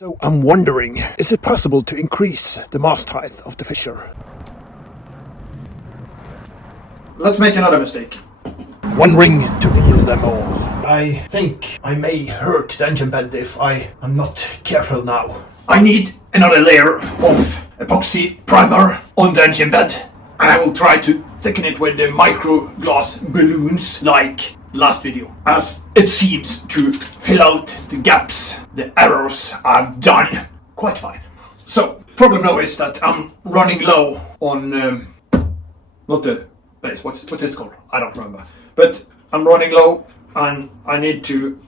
So I'm wondering, is it possible to increase the mast height of the Fisher? Let's make another mistake. One ring to rule them all. I think I may hurt the engine bed if I am not careful now. I need another layer of epoxy primer on the engine bed, and I will try to thicken it with the micro glass balloons like last video, as it seems to fill out the gaps, the errors I've done quite fine. So, problem now is that I'm running low on, not the base, what's this called? I don't remember. But I'm running low and I need to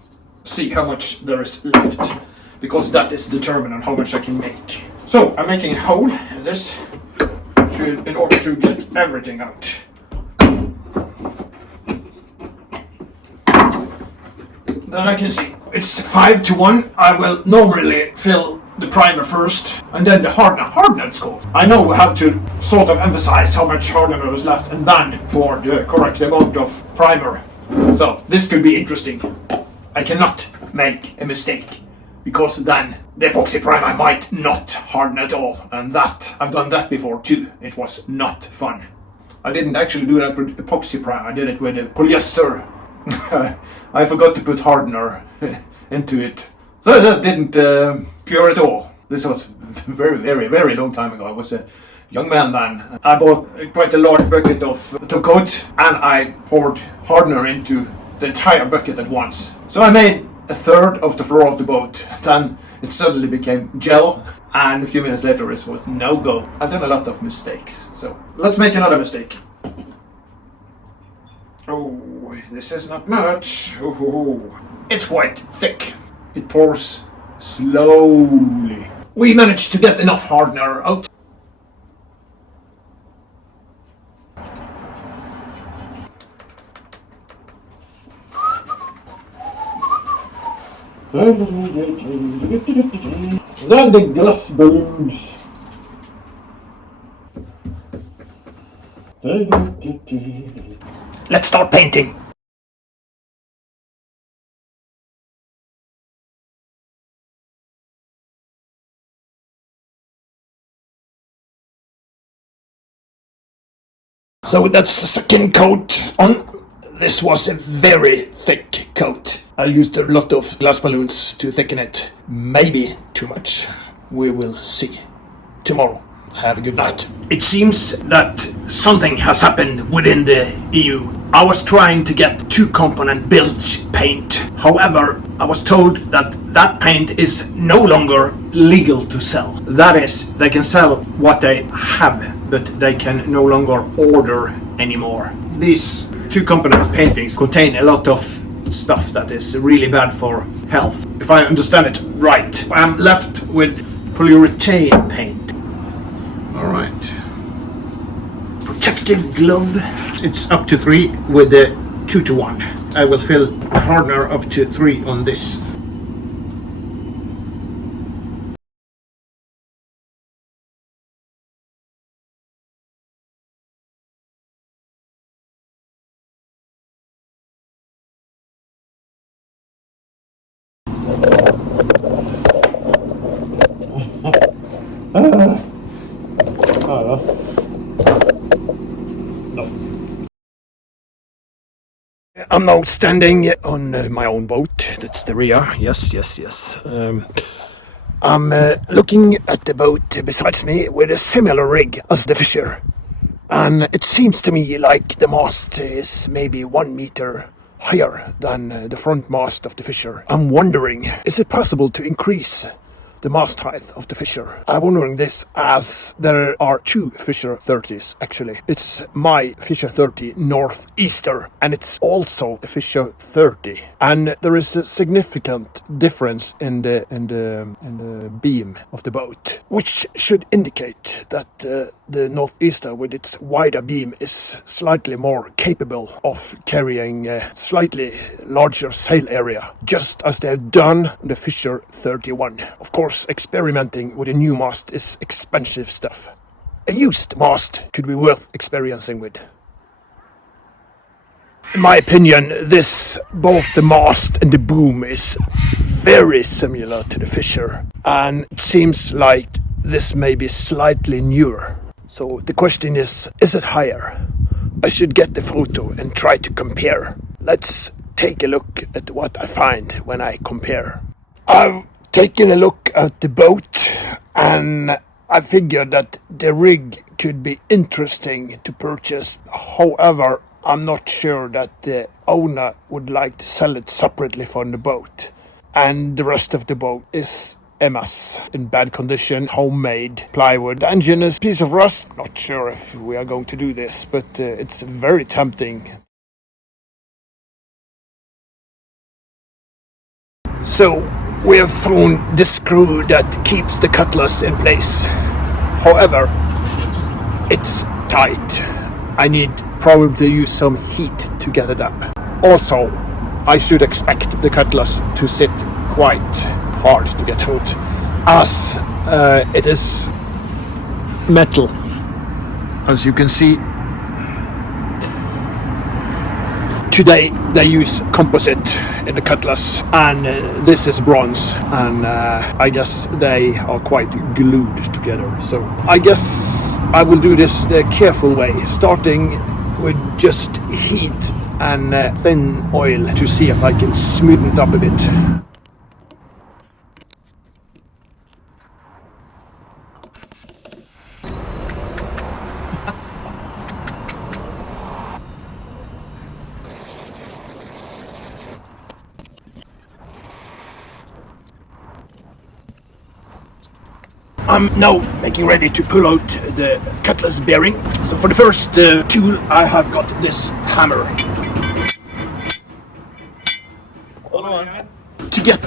see how much there is left, because that is determined on how much I can make. So, I'm making a hole in this in order to get everything out. Then I can see it's 5-1. I will normally fill the primer first and then the hardener. Hardener it's called. I know I have to sort of emphasize how much hardener was left and then pour the correct amount of primer. So this could be interesting. I cannot make a mistake, because then the epoxy primer might not harden at all, and that I've done that before too. It was not fun. I didn't actually do that with epoxy primer. I did it with a polyester. I forgot to put hardener into it, so that didn't cure at all. This was very long time ago. I was a young man then. I bought quite a large bucket of top coat and I poured hardener into the entire bucket at once. So I made a third of the floor of the boat. Then it suddenly became gel, and a few minutes later it was no go. I've done a lot of mistakes, so let's make another mistake. Oh, this is not much. Oh, it's quite thick. It pours slowly. We managed to get enough hardener out. Then the glass balloons. Let's start painting. So that's the second coat on. This was a very thick coat. I used a lot of glass balloons to thicken it. Maybe too much. We will see. Tomorrow. Have a good night. It seems that something has happened within the EU. I was trying to get 2-component bilge paint. However, I was told that that paint is no longer legal to sell. That is, they can sell what they have, but they can no longer order anymore. These 2-component paintings contain a lot of stuff that is really bad for health, if I understand it right. I'm left with polyurethane paint. Alright. Protective glove. It's up to 3 with the 2-1. I will fill the hardener up to 3 on this. No. I'm now standing on my own boat. That's the rear. Yes. I'm looking at the boat besides me with a similar rig as the Fisher. And it seems to me like the mast is maybe 1 meter higher than the front mast of the Fisher. I'm wondering, is it possible to increase the mast height of the Fisher? I'm wondering this as there are 2 Fisher 30s actually. It's my Fisher 30 Northeaster and it's also a Fisher 30. And there is a significant difference in the beam of the boat, which should indicate that the Northeaster with its wider beam is slightly more capable of carrying a slightly larger sail area, just as they've done on the Fisher 31. Of course, experimenting with a new mast is expensive stuff. A used mast could be worth experiencing with. In my opinion, both the mast and the boom is very similar to the Fisher, and it seems like this may be slightly newer. So the question is it higher? I should get the photo and try to compare. Let's take a look at what I find when I compare. I've taken a look at the boat, and I figured that the rig could be interesting to purchase. However, I'm not sure that the owner would like to sell it separately from the boat. And the rest of the boat is a mess, in bad condition, homemade plywood. The engine is a piece of rust. Not sure if we are going to do this, but it's very tempting. So we have found the screw that keeps the Cutlass in place. However, it's tight. I need probably to use some heat to get it up. Also, I should expect the Cutlass to sit quite hard to get out, as it is metal. As you can see, today they use composite in the Cutlass, and this is bronze, and I guess they are quite glued together. So I guess I will do this the careful way, starting with just heat and thin oil to see if I can smoothen it up a bit. I'm now making ready to pull out the Cutlass bearing. So for the first tool, I have got this hammer. To get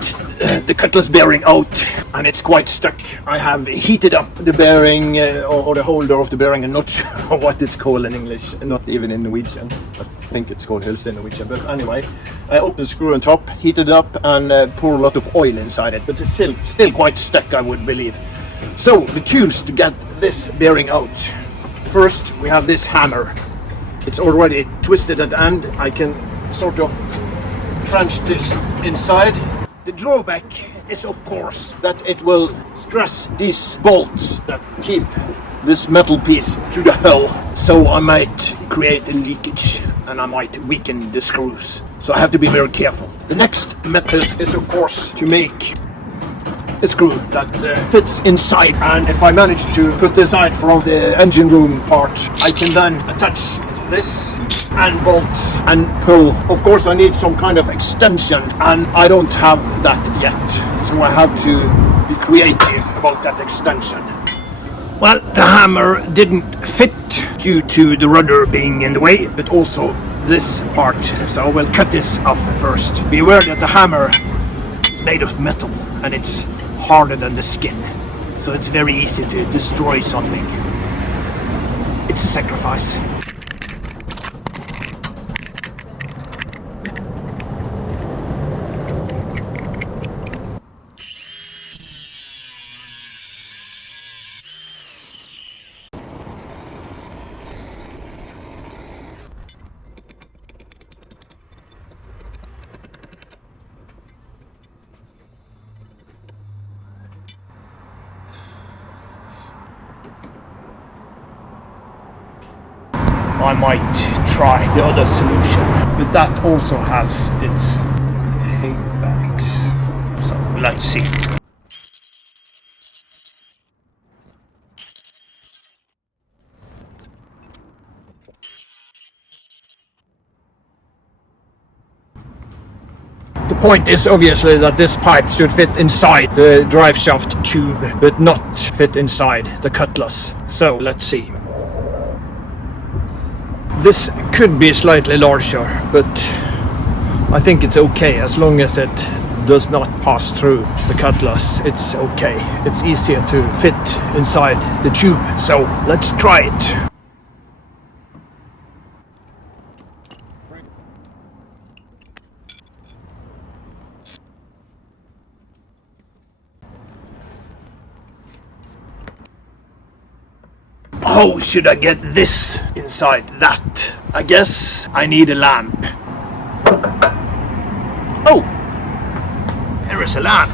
the Cutlass bearing out, and it's quite stuck. I have heated up the bearing or the holder of the bearing. I'm not sure what it's called in English, not even in Norwegian. I think it's called hylse in Norwegian, but anyway, I opened the screw on top, heated it up, and poured a lot of oil inside it, but it's still quite stuck, I would believe. So the tools to get this bearing out. First, we have this hammer. It's already twisted at the end. I can sort of trench this inside. The drawback is, of course, that it will stress these bolts that keep this metal piece to the hull. So I might create a leakage, and I might weaken the screws. So I have to be very careful. The next method is, of course, to make a screw that fits inside, and if I manage to put this out from the engine room part, I can then attach this and bolts and pull. Of course, I need some kind of extension, and I don't have that yet, so I have to be creative about that extension. Well, the hammer didn't fit due to the rudder being in the way, but also this part, so I will cut this off first. Be aware that the hammer is made of metal, and it's harder than the skin, so it's very easy to destroy something. It's a sacrifice. I might try the other solution, but that also has its haybacks. So let's see. The point is obviously that this pipe should fit inside the drive shaft tube, but not fit inside the Cutlass. So let's see. This could be slightly larger, but I think it's okay as long as it does not pass through the Cutlass. It's okay. It's easier to fit inside the tube. So let's try it. How should I get this inside that? I guess I need a lamp. Oh! Here there's a lamp.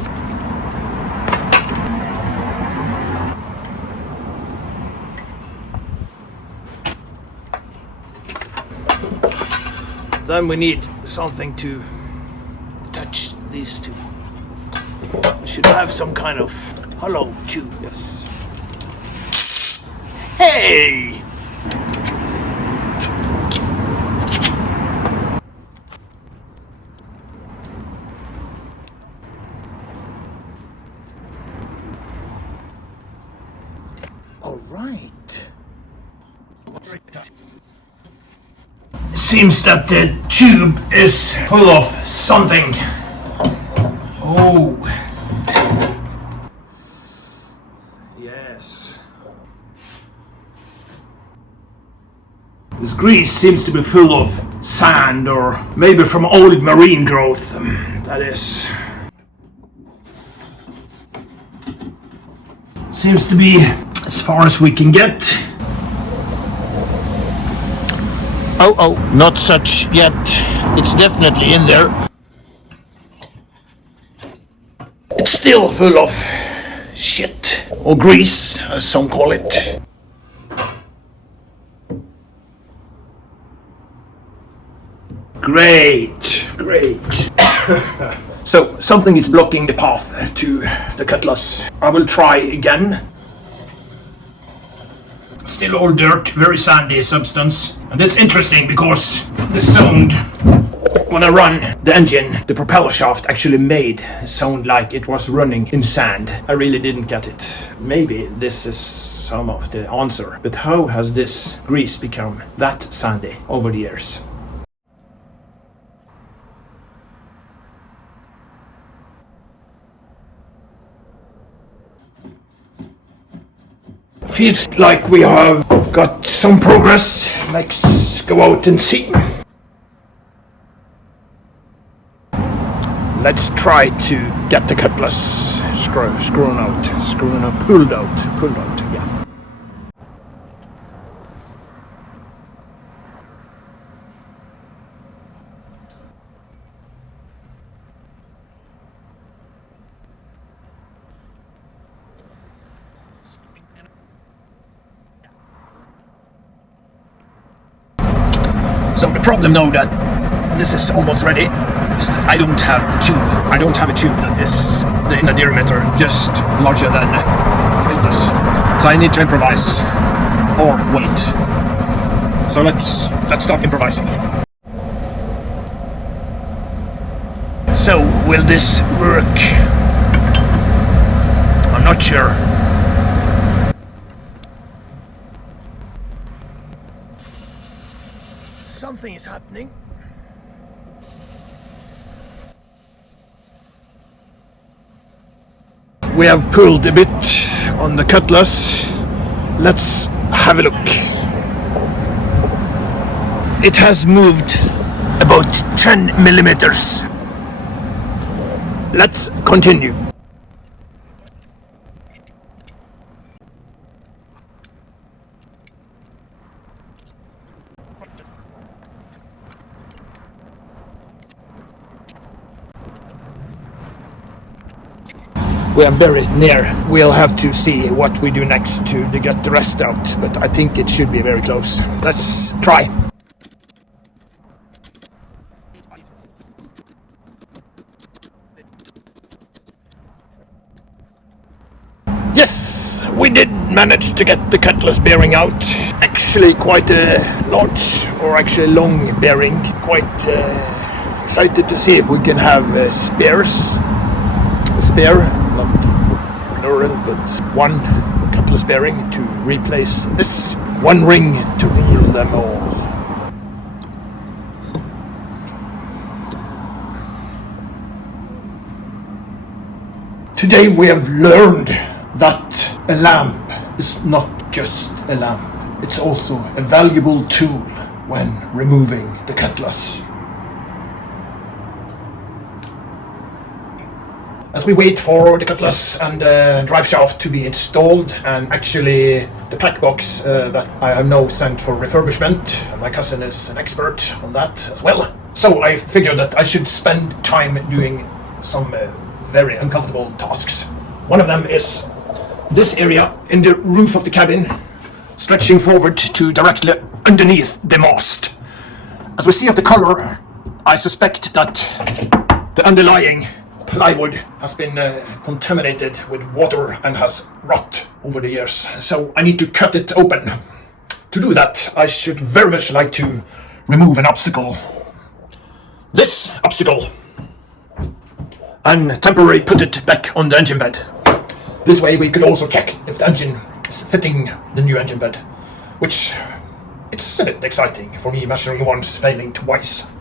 Then we need something to attach these two. We should have some kind of hollow tube, yes. Hey! All right. It seems that the tube is full of something. Oh. Yes. This grease seems to be full of sand or maybe from old marine growth. That is. Seems to be as far as we can get. Oh, not such yet. It's definitely in there. It's still full of shit or grease, as some call it. Great. So something is blocking the path to the Cutlass. I will try again. Still all dirt, very sandy substance. And that's interesting because the sound when I run the engine, the propeller shaft actually made a sound like it was running in sand. I really didn't get it. Maybe this is some of the answer. But how has this grease become that sandy over the years? Feels like we have got some progress. Let's go out and see. Let's try to get the Cutlass pulled out, yeah. So the problem now that this is almost ready is that I don't have a tube. I don't have a tube that is in a diameter just larger than Cutlass. So I need to improvise or wait. So let's start improvising. So will this work? I'm not sure. Something is happening. We have pulled a bit on the Cutlass. Let's have a look. It has moved about 10 millimeters. Let's continue. We are very near. We'll have to see what we do next to get the rest out, but I think it should be very close. Let's try. Yes, we did manage to get the Cutlass bearing out. Actually quite a large, or actually long bearing. Quite excited to see if we can have spares. Spare, not plural, but one Cutlass bearing to replace this. One ring to rule them all. Today we have learned that a lamp is not just a lamp. It's also a valuable tool when removing the Cutlass. As we wait for the Cutlass and the drive shaft to be installed, and actually the pack box that I have now sent for refurbishment. My cousin is an expert on that as well. So I figured that I should spend time doing some very uncomfortable tasks. One of them is this area in the roof of the cabin, stretching forward to directly underneath the mast. As we see of the color, I suspect that the underlying plywood has been contaminated with water and has rot over the years. So I need to cut it open. To do that, I should very much like to remove an obstacle. This obstacle. And temporarily put it back on the engine bed. This way we could also check if the engine is fitting the new engine bed, which it's a bit exciting for me, measuring once, failing twice.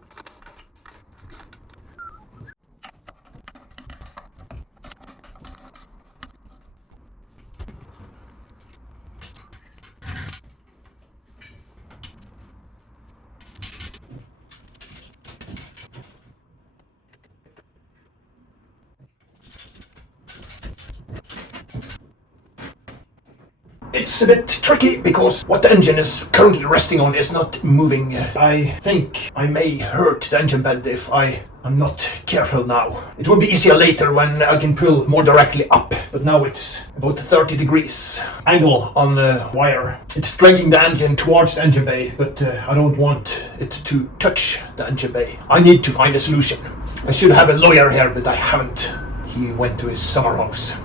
It's a bit tricky because what the engine is currently resting on is not moving. I think I may hurt the engine bed if I am not careful now. It will be easier later when I can pull more directly up, but now it's about 30 degrees angle on the wire. It's dragging the engine towards the engine bay, but I don't want it to touch the engine bay. I need to find a solution. I should have a lawyer here, but I haven't. He went to his summer house.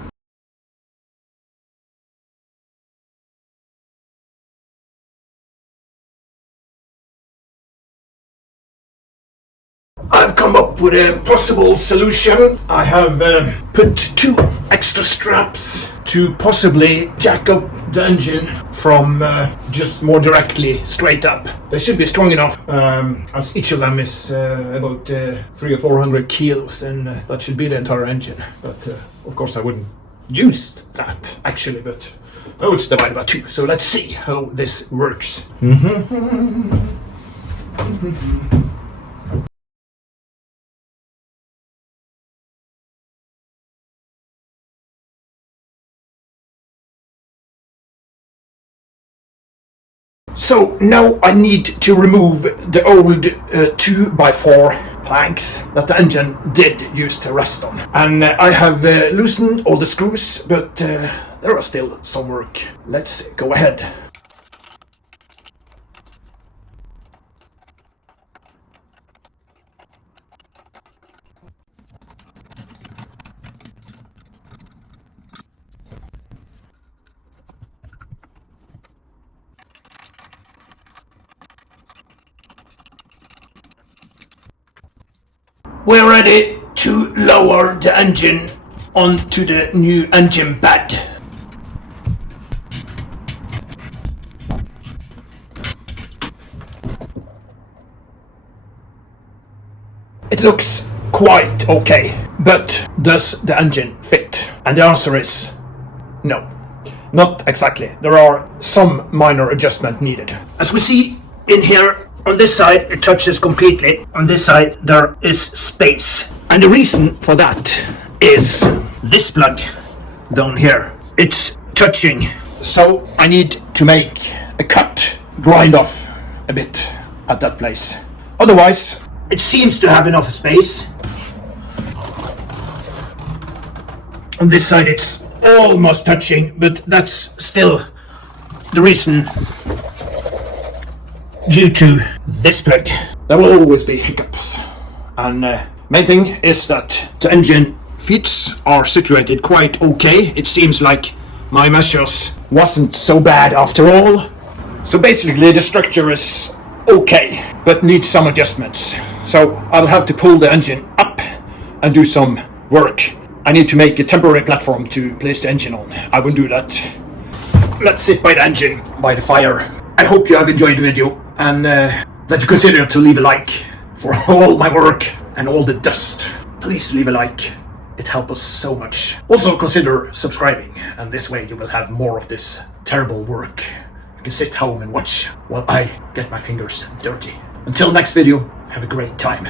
I've come up with a possible solution. I have put 2 extra straps to possibly jack up the engine from just more directly straight up. They should be strong enough, as each of them is about 300 or 400 kilos, and that should be the entire engine. But of course I wouldn't use that actually, but it's divided by 2. So let's see how this works. So now I need to remove the old 2x4 planks that the engine did use to rest on. And I have loosened all the screws, but there are still some work. Let's go ahead. We're ready to lower the engine onto the new engine bed. It looks quite okay, but does the engine fit? And the answer is no, not exactly. There are some minor adjustment needed. As we see in here, on this side it touches completely, on this side there is space. And the reason for that is this plug down here. It's touching, so I need to make a cut, grind off a bit at that place. Otherwise, it seems to have enough space. On this side it's almost touching, but that's still the reason due to this plug. There will always be hiccups, and main thing is that the engine feet are situated quite okay. It seems like my measures wasn't so bad after all. So basically the structure is okay, but needs some adjustments. So I'll have to pull the engine up and do some work. I need to make a temporary platform to place the engine on. I will do that. Let's sit by the engine, by the fire. I hope you have enjoyed the video, and that you consider to leave a like for all my work and all the dust. Please leave a like. It helps us so much. Also consider subscribing, and this way you will have more of this terrible work. You can sit home and watch while I get my fingers dirty. Until next video, have a great time.